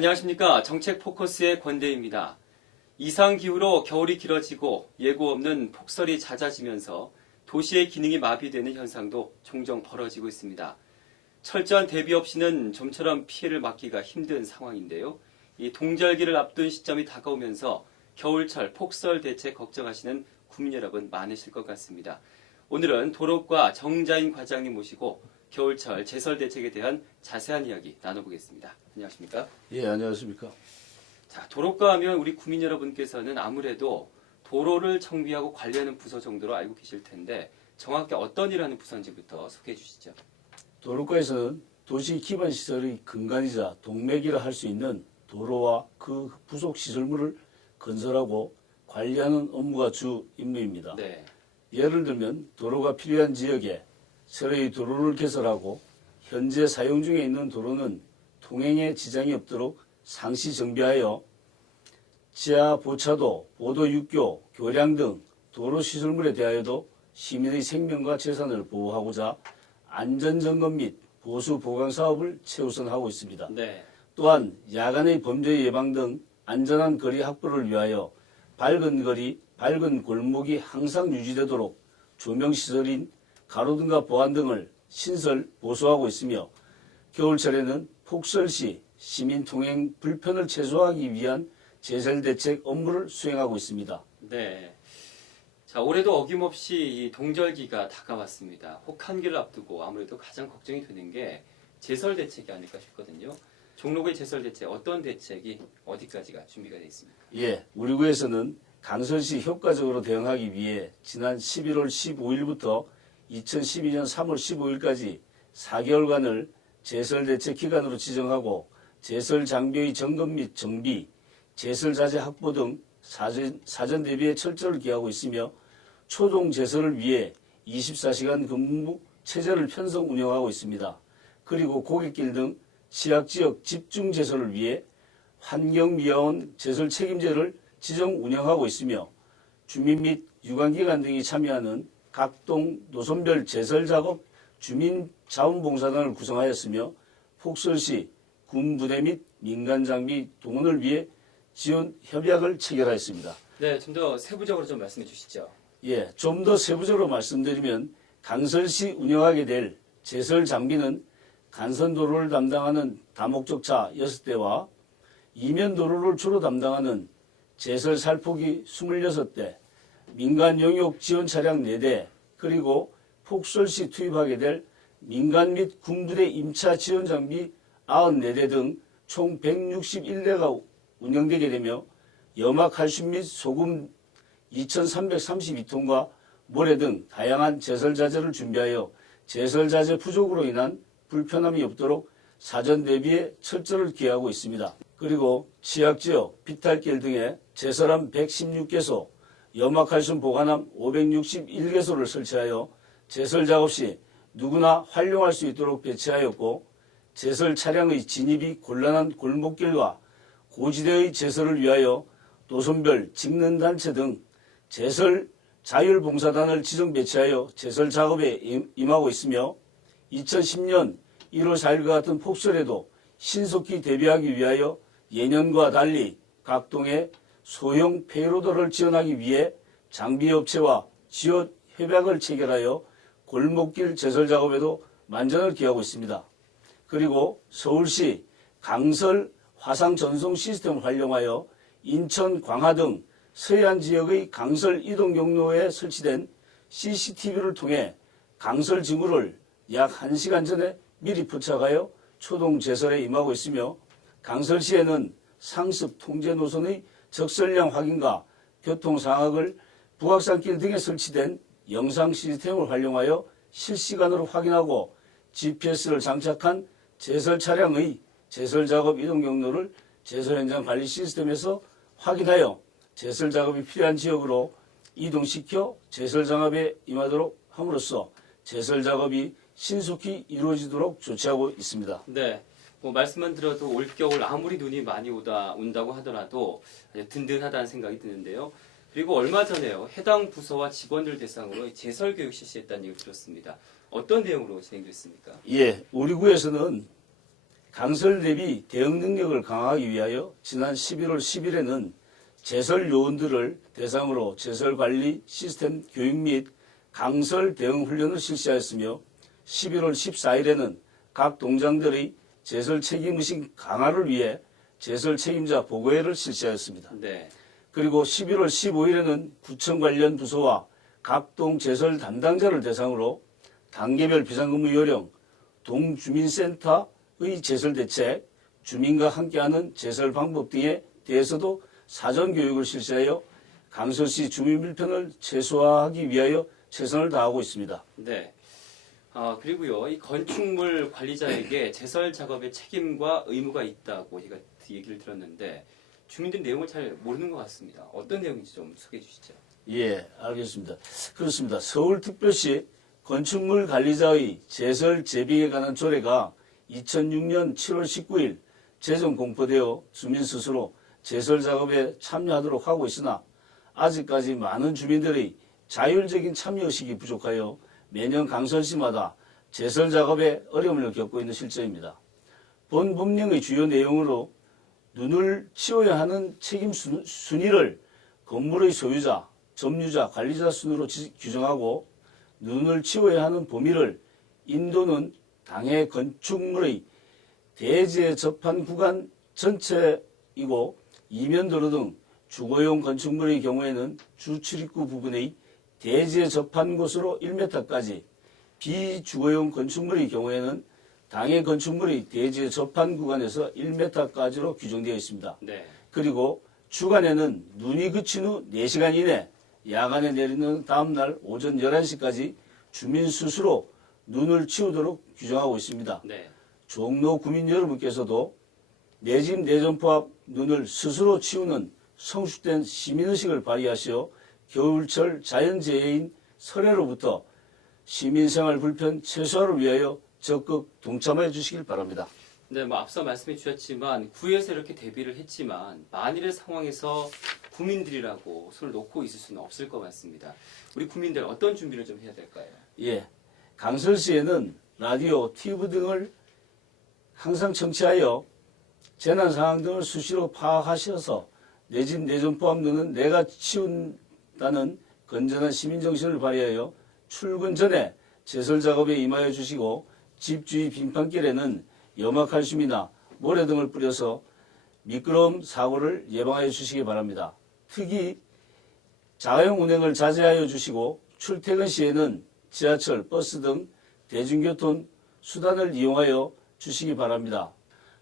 안녕하십니까. 정책 포커스의 권대입니다. 이상기후로 겨울이 길어지고 예고 없는 폭설이 잦아지면서 도시의 기능이 마비되는 현상도 종종 벌어지고 있습니다. 철저한 대비 없이는 좀처럼 피해를 막기가 힘든 상황인데요. 이 동절기를 앞둔 시점이 다가오면서 겨울철 폭설 대책 걱정하시는 국민 여러분 많으실 것 같습니다. 오늘은 도로과 정자인 과장님 모시고 겨울철 제설 대책에 대한 자세한 이야기 나눠보겠습니다. 안녕하십니까? 예, 안녕하십니까? 자, 도로과 하면 우리 국민 여러분께서는 아무래도 도로를 정비하고 관리하는 부서 정도로 알고 계실 텐데 정확히 어떤 일을 하는 부서인지부터 소개해 주시죠. 도로과에서는 도시 기반 시설의 근간이자 동맥이라 할 수 있는 도로와 그 부속 시설물을 건설하고 관리하는 업무가 주 임무입니다. 네. 예를 들면 도로가 필요한 지역에 새로이 도로를 개설하고 현재 사용 중에 있는 도로는 통행에 지장이 없도록 상시 정비하여 지하 보차도, 보도 육교, 교량 등 도로 시설물에 대하여도 시민의 생명과 재산을 보호하고자 안전점검 및 보수 보강 사업을 최우선하고 있습니다. 네. 또한 야간의 범죄 예방 등 안전한 거리 확보를 위하여 밝은 거리, 밝은 골목이 항상 유지되도록 조명시설인 가로등과 보안 등을 신설, 보수하고 있으며 겨울철에는 폭설 시 시민 통행 불편을 최소화하기 위한 제설 대책 업무를 수행하고 있습니다. 네. 자, 올해도 어김없이 이 동절기가 다가왔습니다. 혹한기를 앞두고 아무래도 가장 걱정이 되는 게 제설 대책이 아닐까 싶거든요. 종로구의 제설 대책, 어떤 대책이 어디까지가 준비가 되어 있습니까? 예, 우리 구에서는 강설시 효과적으로 대응하기 위해 지난 11월 15일부터 2012년 3월 15일까지 4개월간을 제설 대책 기간으로 지정하고 제설 장비의 점검 및 정비, 제설 자재 확보 등 사전 대비에 철저를 기하고 있으며 초동 제설을 위해 24시간 근무 체제를 편성 운영하고 있습니다. 그리고 고객길 등 취약지역 집중 제설을 위해 환경미화원 제설 책임제를 지정 운영하고 있으며 주민 및 유관기관 등이 참여하는 각동 노선별 제설 작업 주민자원봉사단을 구성하였으며 폭설 시 군부대 및 민간 장비 동원을 위해 지원 협약을 체결하였습니다. 네, 좀 더 세부적으로 좀 말씀해 주시죠. 예, 좀 더 세부적으로 말씀드리면 강설시 운영하게 될 제설 장비는 간선도로를 담당하는 다목적차 6대와 이면도로를 주로 담당하는 제설 살포기 26대, 민간 용역 지원 차량 4대, 그리고 폭설 시 투입하게 될 민간 및 군부대 임차 지원 장비 94대 등 총 161대가 운영되게 되며 염화칼슘 및 소금 2332톤과 모래 등 다양한 제설자재를 준비하여 제설자재 부족으로 인한 불편함이 없도록 사전 대비에 철저를 기하고 있습니다. 그리고 취약지역, 비탈길 등에 제설함 116개소, 염화칼슘 보관함 561개소를 설치하여 제설 작업 시 누구나 활용할 수 있도록 배치하였고 제설 차량의 진입이 곤란한 골목길과 고지대의 제설을 위하여 노선별 직능단체 등 제설 자율봉사단을 지정 배치하여 제설 작업에 임하고 있으며 2010년 1월 4일과 같은 폭설에도 신속히 대비하기 위하여 예년과 달리 각동의 소형 폐로도를 지원하기 위해 장비업체와 지원 협약을 체결하여 골목길 제설 작업에도 만전을 기하고 있습니다. 그리고 서울시 강설 화상 전송 시스템을 활용하여 인천, 광화 등 서해안 지역의 강설 이동 경로에 설치된 CCTV를 통해 강설 징후를 약 1시간 전에 미리 포착하여 초동 제설에 임하고 있으며 강설시에는 상습 통제 노선의 적설량 확인과 교통 상황을 북악산길 등에 설치된 영상 시스템을 활용하여 실시간으로 확인하고 GPS를 장착한 제설 차량의 제설 작업 이동 경로를 제설 현장 관리 시스템에서 확인하여 제설 작업이 필요한 지역으로 이동시켜 제설 작업에 임하도록 함으로써 제설 작업이 신속히 이루어지도록 조치하고 있습니다. 네. 뭐 말씀만 들어도 올겨울 아무리 눈이 많이 온다고 하더라도 아주 든든하다는 생각이 드는데요. 그리고 얼마 전에요. 해당 부서와 직원들 대상으로 제설 교육 실시했다는 얘기를 들었습니다. 어떤 내용으로 진행됐습니까? 예, 우리 구에서는 강설 대비 대응 능력을 강화하기 위하여 지난 11월 10일에는 제설 요원들을 대상으로 제설 관리 시스템 교육 및 강설 대응 훈련을 실시하였으며 11월 14일에는 각 동장들의 제설 책임의식 강화를 위해 제설 책임자 보고회를 실시하였습니다. 네. 그리고 11월 15일에는 구청 관련 부서와 각동 제설 담당자를 대상으로 단계별 비상근무 요령, 동주민센터의 제설 대책, 주민과 함께하는 제설 방법 등에 대해서도 사전 교육을 실시하여 강서시 주민 불편을 최소화하기 위하여 최선을 다하고 있습니다. 네. 그리고요, 이 건축물 관리자에게 제설 작업의 책임과 의무가 있다고 제가 얘기를 들었는데 주민들이 내용을 잘 모르는 것 같습니다. 어떤 내용인지 좀 소개해 주시죠. 예, 알겠습니다. 그렇습니다. 서울특별시 건축물 관리자의 제설 제빙에 관한 조례가 2006년 7월 19일 제정 공포되어 주민 스스로 제설 작업에 참여하도록 하고 있으나 아직까지 많은 주민들의 자율적인 참여의식이 부족하여 매년 강설시마다 제설 작업에 어려움을 겪고 있는 실정입니다. 본 법령의 주요 내용으로 눈을 치워야 하는 책임 순위를 건물의 소유자, 점유자, 관리자 순으로 규정하고 눈을 치워야 하는 범위를 인도는 당해 건축물의 대지에 접한 구간 전체이고 이면도로 등 주거용 건축물의 경우에는 주출입구 부분의 대지에 접한 곳으로 1m까지, 비주거용 건축물의 경우에는 당해 건축물의 대지에 접한 구간에서 1m까지로 규정되어 있습니다. 네. 그리고 주간에는 눈이 그친 후 4시간 이내, 야간에 내리는 다음날 오전 11시까지 주민 스스로 눈을 치우도록 규정하고 있습니다. 네. 종로 구민 여러분께서도 내 집 내 점포 앞 눈을 스스로 치우는 성숙된 시민의식을 발휘하시어 겨울철 자연재해인 설해로부터 시민생활 불편 최소화를 위하여 적극 동참해 주시길 바랍니다. 네, 앞서 말씀해 주셨지만 구에서 이렇게 대비를 했지만 만일의 상황에서 국민들이라고 손을 놓고 있을 수는 없을 것 같습니다. 우리 국민들 어떤 준비를 좀 해야 될까요? 예, 강설시에는 라디오, TV 등을 항상 청취하여 재난 상황 등을 수시로 파악하셔서 내 집 내 점포 앞 눈은 내가 치운다는 건전한 시민 정신을 발휘하여 출근 전에 제설 작업에 임하여 주시고 집 주위 빙판길에는 염화칼슘이나 모래 등을 뿌려서 미끄러움 사고를 예방하여 주시기 바랍니다. 특히 자가용 운행을 자제하여 주시고 출퇴근 시에는 지하철, 버스 등 대중교통 수단을 이용하여 주시기 바랍니다.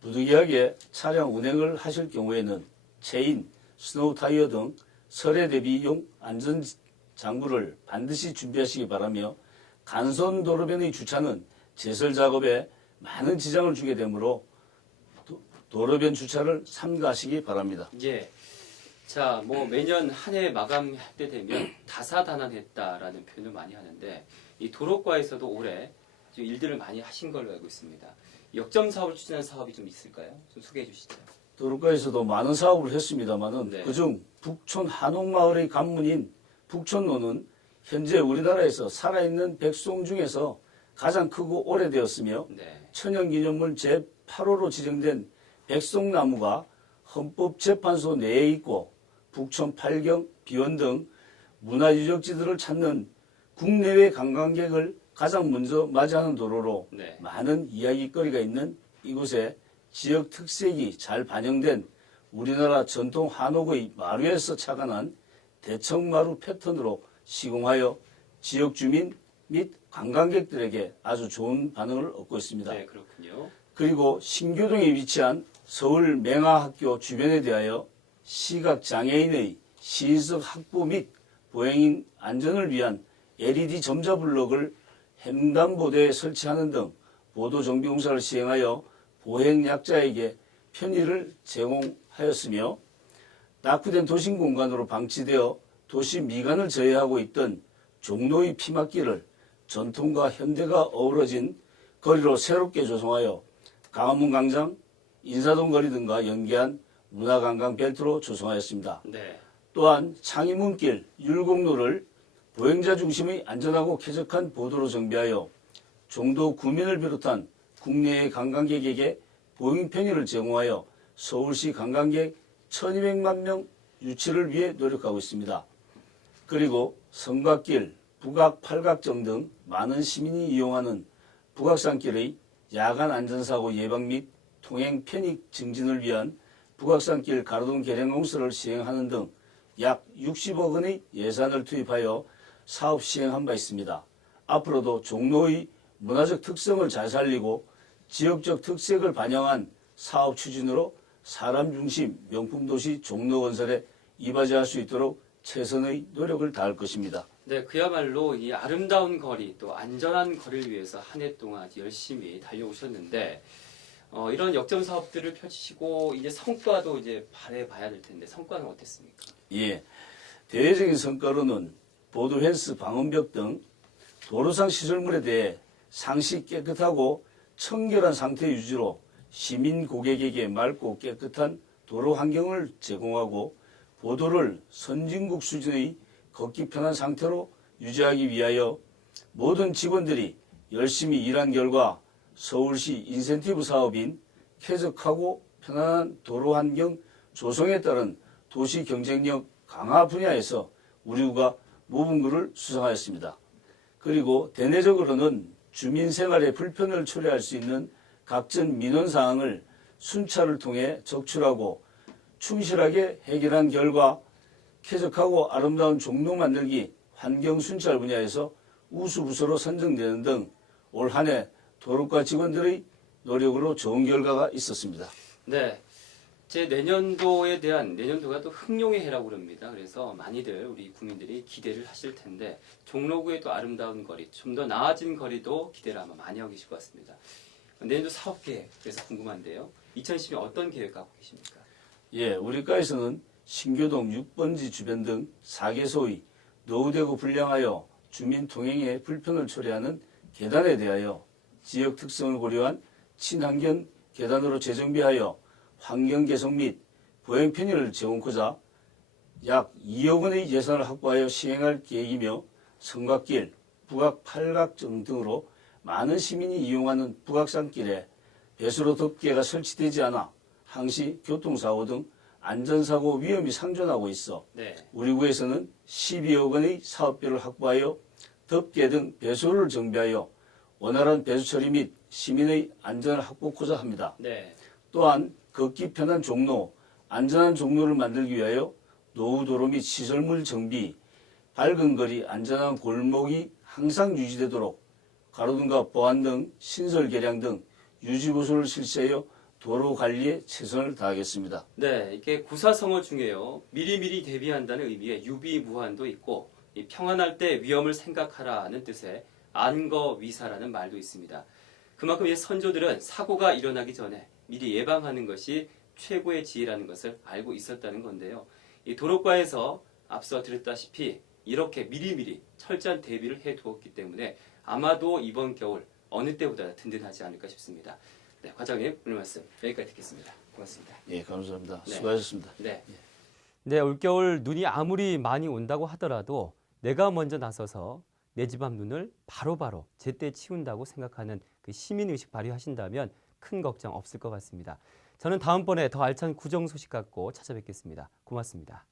부득이하게 차량 운행을 하실 경우에는 체인, 스노우 타이어 등 설해 대비용 안전장구를 반드시 준비하시기 바라며 간선 도로변의 주차는 제설 작업에 많은 지장을 주게 되므로 도로변 주차를 삼가하시기 바랍니다. 예. 자, 매년 한 해 마감할 때 되면 다사다난했다라는 표현을 많이 하는데 이 도로과에서도 올해 좀 일들을 많이 하신 걸로 알고 있습니다. 역점 사업을 추진한 사업이 좀 있을까요? 좀 소개해 주시죠. 도로과에서도 많은 사업을 했습니다만은 네. 그중 북촌 한옥마을의 관문인 북촌로는 현재 우리나라에서 살아있는 백송 중에서 가장 크고 오래되었으며 네. 천연기념물 제8호로 지정된 백송나무가 헌법재판소 내에 있고 북촌 팔경, 비원 등 문화유적지들을 찾는 국내외 관광객을 가장 먼저 맞이하는 도로로 네. 많은 이야기거리가 있는 이곳에 지역 특색이 잘 반영된 우리나라 전통 한옥의 마루에서 착안한 대청마루 패턴으로 시공하여 지역 주민 및 관광객들에게 아주 좋은 반응을 얻고 있습니다. 네, 그렇군요. 그리고 신교동에 위치한 서울 맹아학교 주변에 대하여 시각장애인의 시인석 확보 및 보행인 안전을 위한 LED 점자블럭을 횡단보도에 설치하는 등 보도정비공사를 시행하여 보행약자에게 편의를 제공하였으며 낙후된 도심공간으로 방치되어 도시 미관을 저해하고 있던 종로의 피막길을 전통과 현대가 어우러진 거리로 새롭게 조성하여 강화문 광장, 인사동 거리 등과 연계한 문화관광 벨트로 조성하였습니다. 네. 또한 창의문길, 율곡로를 보행자 중심의 안전하고 쾌적한 보도로 정비하여 종도 구민을 비롯한 국내의 관광객에게 보행 편의를 제공하여 서울시 관광객 1200만 명 유치를 위해 노력하고 있습니다. 그리고 성곽길, 북악, 팔각정 등 많은 시민이 이용하는 북악산길의 야간 안전사고 예방 및 통행 편의 증진을 위한 북악산길 가로등 개량 공사를 시행하는 등 약 60억 원의 예산을 투입하여 사업 시행한 바 있습니다. 앞으로도 종로의 문화적 특성을 잘 살리고 지역적 특색을 반영한 사업 추진으로 사람 중심 명품 도시 종로 건설에 이바지할 수 있도록 최선의 노력을 다할 것입니다. 네, 그야말로 이 아름다운 거리 또 안전한 거리를 위해서 한 해 동안 열심히 달려오셨는데 이런 역점 사업들을 펼치시고 이제 성과도 이제 바라봐야 될 텐데 성과는 어땠습니까? 예, 대외적인 성과로는 보도 펜스, 방음벽 등 도로상 시설물에 대해 상시 깨끗하고 청결한 상태 유지로 시민 고객에게 맑고 깨끗한 도로 환경을 제공하고 보도를 선진국 수준의 걷기 편한 상태로 유지하기 위하여 모든 직원들이 열심히 일한 결과 서울시 인센티브 사업인 쾌적하고 편안한 도로 환경 조성에 따른 도시 경쟁력 강화 분야에서 우리구가 모범군을 수상하였습니다. 그리고 대내적으로는 주민 생활의 불편을 초래할 수 있는 각종 민원 사항을 순찰을 통해 적출하고 충실하게 해결한 결과 쾌적하고 아름다운 종로 만들기 환경 순찰 분야에서 우수 부서로 선정되는 등 올 한 해 도로과 직원들의 노력으로 좋은 결과가 있었습니다. 네. 제 내년도가 또 흥룡의 해라고 그럽니다. 그래서 많이들 우리 국민들이 기대를 하실 텐데 종로구의 또 아름다운 거리, 좀 더 나아진 거리도 기대를 아마 많이 하고 계실 것 같습니다. 내년도 사업 계획 그래서 궁금한데요. 2010년 어떤 계획 갖고 계십니까? 예, 우리과에서는 신교동 6번지 주변 등 4개소의 노후되고 불량하여 주민 통행에 불편을 초래하는 계단에 대하여 지역 특성을 고려한 친환경 계단으로 재정비하여 환경 개선 및 보행 편의를 제공하고자 약 2억 원의 예산을 확보하여 시행할 계획이며 성곽길, 북악 팔각정 등으로 많은 시민이 이용하는 북악산길에 배수로 덮개가 설치되지 않아 항시 교통사고 등 안전사고 위험이 상존하고 있어 네. 우리 구에서는 12억 원의 사업비를 확보하여 덮개 등 배수로를 정비하여 원활한 배수 처리 및 시민의 안전을 확보하고자 합니다. 네. 또한 걷기 편한 종로, 안전한 종로를 만들기 위하여 노후도로 및 시설물 정비, 밝은 거리, 안전한 골목이 항상 유지되도록 가로등과 보안 등 신설 개량 등 유지보수를 실시하여 도로 관리에 최선을 다하겠습니다. 네, 이게 구사성어 중에요. 미리미리 대비한다는 의미의 유비무환도 있고 이 평안할 때 위험을 생각하라는 뜻의 안거위사라는 말도 있습니다. 그만큼 이 선조들은 사고가 일어나기 전에 미리 예방하는 것이 최고의 지혜라는 것을 알고 있었다는 건데요. 이 도로과에서 앞서 들었다시피 이렇게 미리미리 철저한 대비를 해두었기 때문에 아마도 이번 겨울 어느 때보다 든든하지 않을까 싶습니다. 네, 과장님 오늘 말씀 여기까지 듣겠습니다. 고맙습니다. 예, 감사합니다. 네. 수고하셨습니다. 네. 네, 올겨울 눈이 아무리 많이 온다고 하더라도 내가 먼저 나서서 내 집 앞 눈을 바로바로 제때 치운다고 생각하는 그 시민의식 발휘하신다면 큰 걱정 없을 것 같습니다. 저는 다음번에 더 알찬 구정 소식 갖고 찾아뵙겠습니다. 고맙습니다.